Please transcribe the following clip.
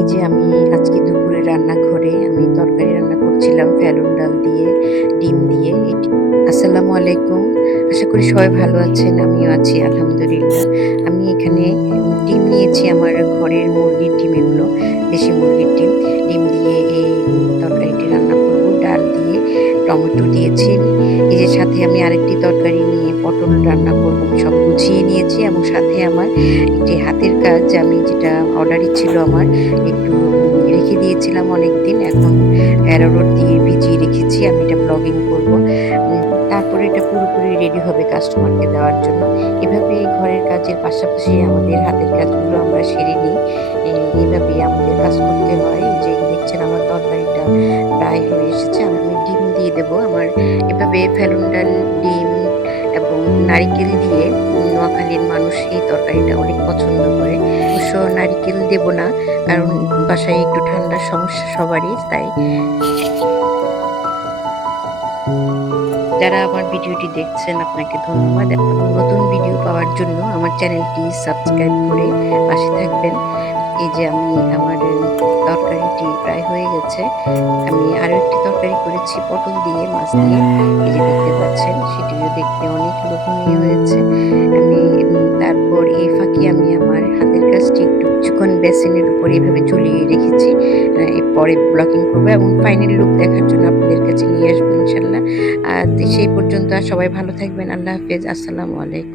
এই যে আমি আজকে দুপুরে রান্নাঘরে আমি তরকারি রান্না করছিলাম ফ্যালুন ডাল দিয়ে, ডিম দিয়ে। আসসালামু আলাইকুম। আশা করি সবাই ভালো আছেন, আমিও আছি, আলহামদুলিল্লাহ। আমি এখানে ডিম নিয়েছি আমার ঘরের মুরগির ডিম এগুলো, দেশি মুরগির ডিম। ডিম দিয়ে এই তরকারিটি রান্না করব। ডাল দিয়ে টমেটো দিয়েছি। যে সাথে আমি আরেকটি তরকারি নিয়ে, পটল রান্না করব সব গুছিয়ে নিয়েছি এবং সাথে আমার একটি হাতের কাজ আমি যেটা অর্ডারই ছিল আমার, একটু রেখে দিয়েছিলাম অনেক দিন এখন অ্যারোরোড দিয়ে ভিজিয়ে রেখেছি, আমি এটা ব্লগিং করব। তারপরে এটা পুরোপুরি রেডি হবে কাস্টমারকে দেওয়ার জন্য। এভাবে ঘরের কাজের পাশাপাশি আমাদের হাতের কাজগুলো আমরা সেরে নিই। এইভাবেই আমাদের কাজ করতে হয়। যে দেখছেন আমার তরকারিটা দেবো আমার এভাবে ফেলুন ডাল ডিম এবং নারিকেল দিয়ে নোয়াখালীর মানুষ এই তরকারিটা অনেক পছন্দ করে। অবশ্য নারিকেল দেব না, কারণ বাসায় একটু ঠান্ডার সমস্যা সবারই, তাই। যারা আমার ভিডিওটি দেখছেন, আপনাকে ধন্যবাদ। এবং নতুন ভিডিও পাওয়ার জন্য আমার চ্যানেলটি সাবস্ক্রাইব করে পাশে থাকবেন। এই যে আমি আমার তরকারিটি প্রায় হয়ে গেছে, আমি আরও একটি তরকারি করেছি, পটল দিয়ে মাছ দিয়ে। এই যে দেখতে পাচ্ছেন, সেটিও দেখতে অনেক লোভনীয় হয়েছে। আমি তারপর এই ফাঁকে আমি আমার হাতের কাজটি একটু কিছুক্ষণ বেসিনের উপর এইভাবে ঝুলিয়ে রেখেছি। পরে ব্লকিং করব এবং ফাইনাল লুক দেখার জন্য আপনাদের কাছে নিয়ে আসব ইনশাল্লাহ। সেই পর্যন্ত আর সবাই ভালো থাকবেন, আল্লাহ হাফেজ, আসসালামু আলাইকুম।